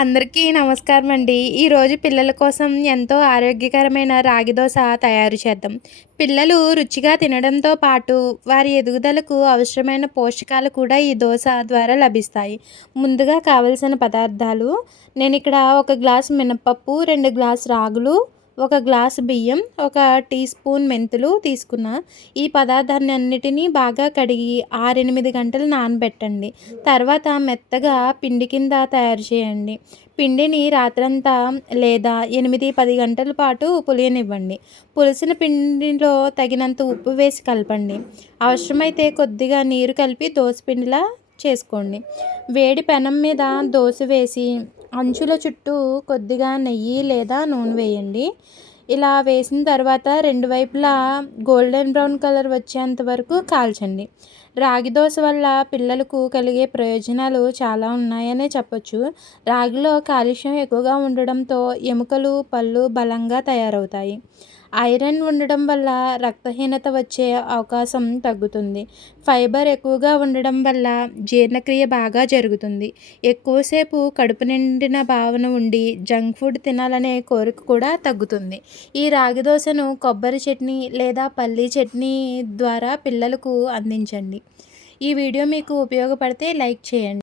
అందరికీ నమస్కారం అండి. ఈరోజు పిల్లల కోసం ఎంతో ఆరోగ్యకరమైన రాగి దోశ తయారు చేద్దాం. పిల్లలు రుచిగా తినడంతో పాటు వారి ఎదుగుదలకు అవసరమైన పోషకాలు కూడా ఈ దోశ ద్వారా లభిస్తాయి. ముందుగా కావలసిన పదార్థాలు నేను ఇక్కడ 1 గ్లాసు మినపప్పు, 2 గ్లాసు రాగులు, 1 గ్లాసు బియ్యం, 1 టీ స్పూన్ మెంతులు తీసుకున్నా. ఈ పదార్థాలన్నిటినీ బాగా కడిగి 6, 8 గంటలు నానబెట్టండి. తర్వాత మెత్తగా పిండి కింద తయారు చేయండి. పిండిని రాత్రంతా లేదా 8, 10 గంటల పాటు పులియనివ్వండి. పులిసిన పిండిలో తగినంత ఉప్పు వేసి కలపండి. అవసరమైతే కొద్దిగా నీరు కలిపి దోసపిండిలా చేసుకోండి. వేడి పెనం మీద దోస వేసి అంచుల చుట్టూ కొద్దిగా నెయ్యి లేదా నూనె వేయండి. ఇలా వేసిన తర్వాత రెండు వైపులా గోల్డెన్ బ్రౌన్ కలర్ వచ్చేంత వరకు కాల్చండి. రాగి దోశ వల్ల పిల్లలకు కలిగే ప్రయోజనాలు చాలా ఉన్నాయనే చెప్పొచ్చు. రాగిలో కాల్షియం ఎక్కువగా ఉండడంతో ఎముకలు, పళ్ళు బలంగా తయారవుతాయి. ఐరన్ ఉండడం వల్ల రక్తహీనత వచ్చే అవకాశం తగ్గుతుంది. ఫైబర్ ఎక్కువగా ఉండడం వల్ల జీర్ణక్రియ బాగా జరుగుతుంది. ఎక్కువసేపు కడుపు నిండిన భావన ఉండి జంక్ ఫుడ్ తినాలనే కోరిక కూడా తగ్గుతుంది. ఈ రాగి దోశను కొబ్బరి చట్నీ లేదా పల్లీ చట్నీ ద్వారా పిల్లలకు అందించండి. ఈ వీడియో మీకు ఉపయోగపడితే లైక్ చేయండి.